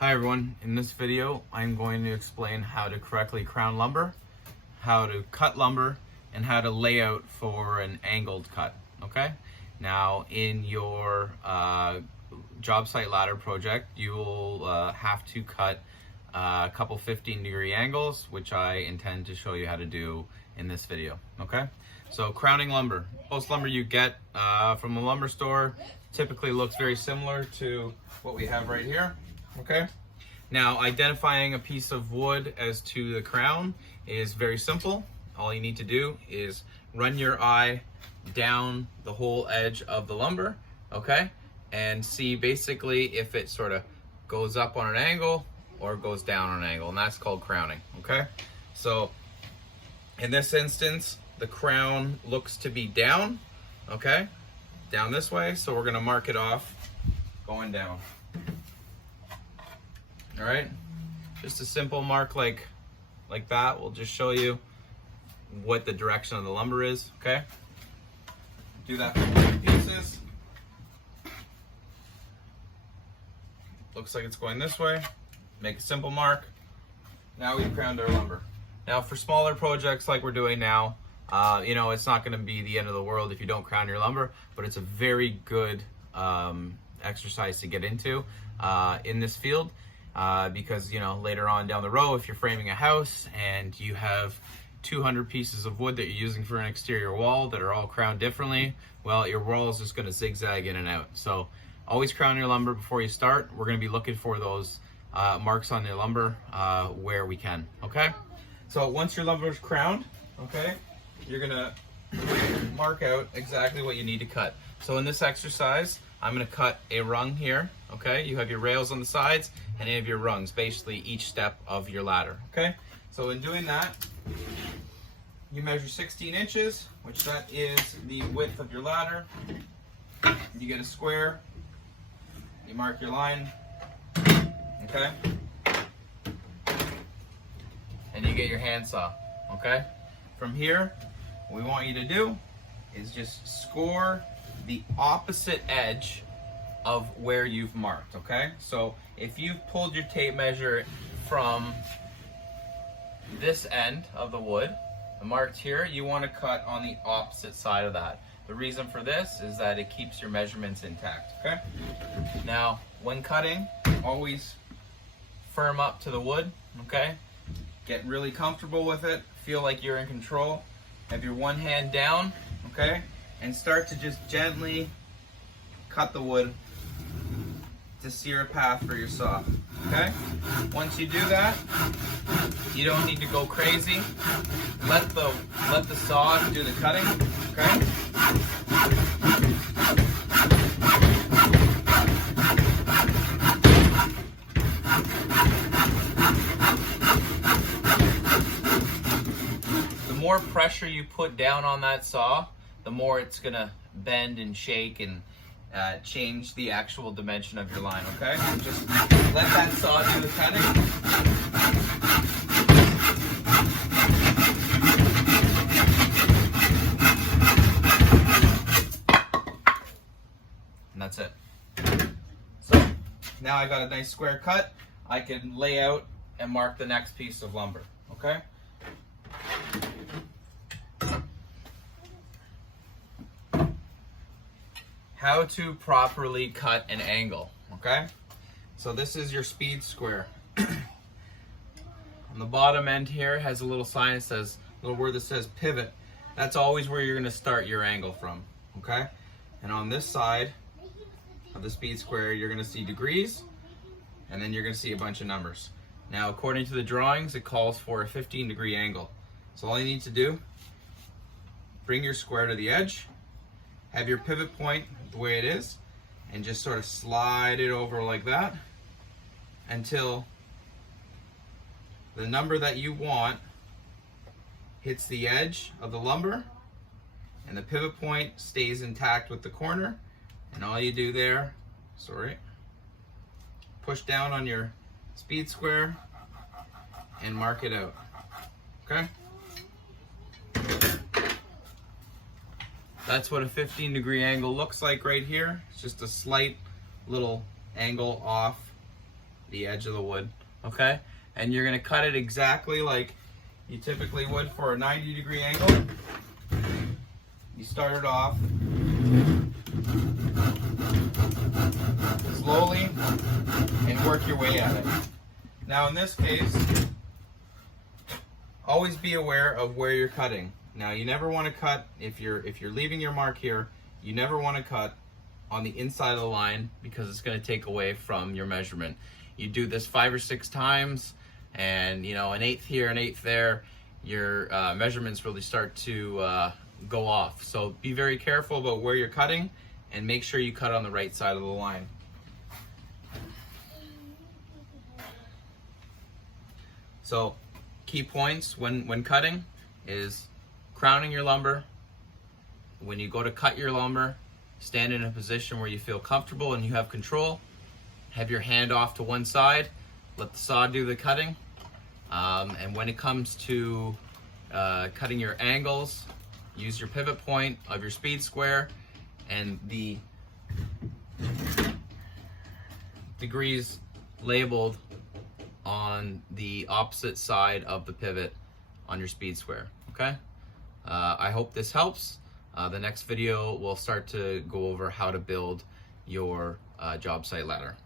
Hi everyone, in this video I'm going to explain how to correctly crown lumber, how to cut lumber, and how to lay out for an angled cut, okay? Now in your job site ladder project you will have to cut a couple 15-degree angles, which I intend to show you how to do in this video, okay? So crowning lumber, most lumber you get from a lumber store typically looks very similar to what we have right here. Okay, now identifying a piece of wood as to the crown is very simple. All you need to do is run your eye down the whole edge of the lumber, okay, and see basically if it sort of goes up on an angle or goes down on an angle, and that's called crowning, okay? So in this instance, the crown looks to be down, okay, down this way, so we're gonna mark it off going down. All right, just a simple mark like that will just show you what the direction of the lumber is, okay? Do that for both pieces. Looks like it's going this way. Make a simple mark. Now we've crowned our lumber. Now for smaller projects like we're doing now, you know, it's not gonna be the end of the world if you don't crown your lumber, but it's a very good exercise to get into in this field. Because, you know, later on down the road, if you're framing a house and you have 200 pieces of wood that you're using for an exterior wall that are all crowned differently, well, your wall is just going to zigzag in and out. So always crown your lumber before you start. We're going to be looking for those marks on your lumber where we can, okay? So once your lumber is crowned, okay, you're going to mark out exactly what you need to cut. So in this exercise, I'm going to cut a rung here, okay? You have your rails on the sides and you have your rungs, basically each step of your ladder, okay? So in doing that, you measure 16 inches, which that is the width of your ladder. You get a square, you mark your line, okay? And you get your handsaw, okay? From here, what we want you to do is just score the opposite edge of where you've marked, okay? So if you've pulled your tape measure from this end of the wood, marked here, you want to cut on the opposite side of that. The reason for this is that it keeps your measurements intact, okay? Now, when cutting, always firm up to the wood, okay? Get really comfortable with it, feel like you're in control. Have your one hand down, okay? And start to just gently cut the wood to sear a path for your saw, okay? Once you do that, you don't need to go crazy. Let the saw do the cutting, okay? The more pressure you put down on that saw, the more it's gonna bend and shake and change the actual dimension of your line, okay? So just let that saw do the cutting. And that's it. So now I got a nice square cut. I can lay out and mark the next piece of lumber, okay? How to properly cut an angle, okay? So this is your speed square. On the bottom end here has a little sign that says, a little word that says pivot. That's always where you're gonna start your angle from, okay? And on this side of the speed square, you're gonna see degrees, and then you're gonna see a bunch of numbers. Now, according to the drawings, it calls for a 15-degree angle. So all you need to do, bring your square to the edge, have your pivot point the way it is, and just sort of slide it over like that until the number that you want hits the edge of the lumber and the pivot point stays intact with the corner. And all you do there, push down on your speed square and mark it out, okay? That's what a 15-degree angle looks like right here. It's just a slight little angle off the edge of the wood, okay? And you're gonna cut it exactly like you typically would for a 90-degree angle. You start it off slowly and work your way at it. Now in this case, always be aware of where you're cutting. Now you never want to cut, if you're leaving your mark here, you never want to cut on the inside of the line because it's going to take away from your measurement. You do this 5 or 6 times, and you know, an eighth here, an eighth there, your measurements really start to go off. So be very careful about where you're cutting and make sure you cut on the right side of the line. So key points when cutting is crowning your lumber. When you go to cut your lumber, stand in a position where you feel comfortable and you have control. Have your hand off to one side, let the saw do the cutting. And when it comes to cutting your angles, use your pivot point of your speed square and the degrees labeled on the opposite side of the pivot on your speed square, okay? I hope this helps. The next video we'll start to go over how to build your job site ladder.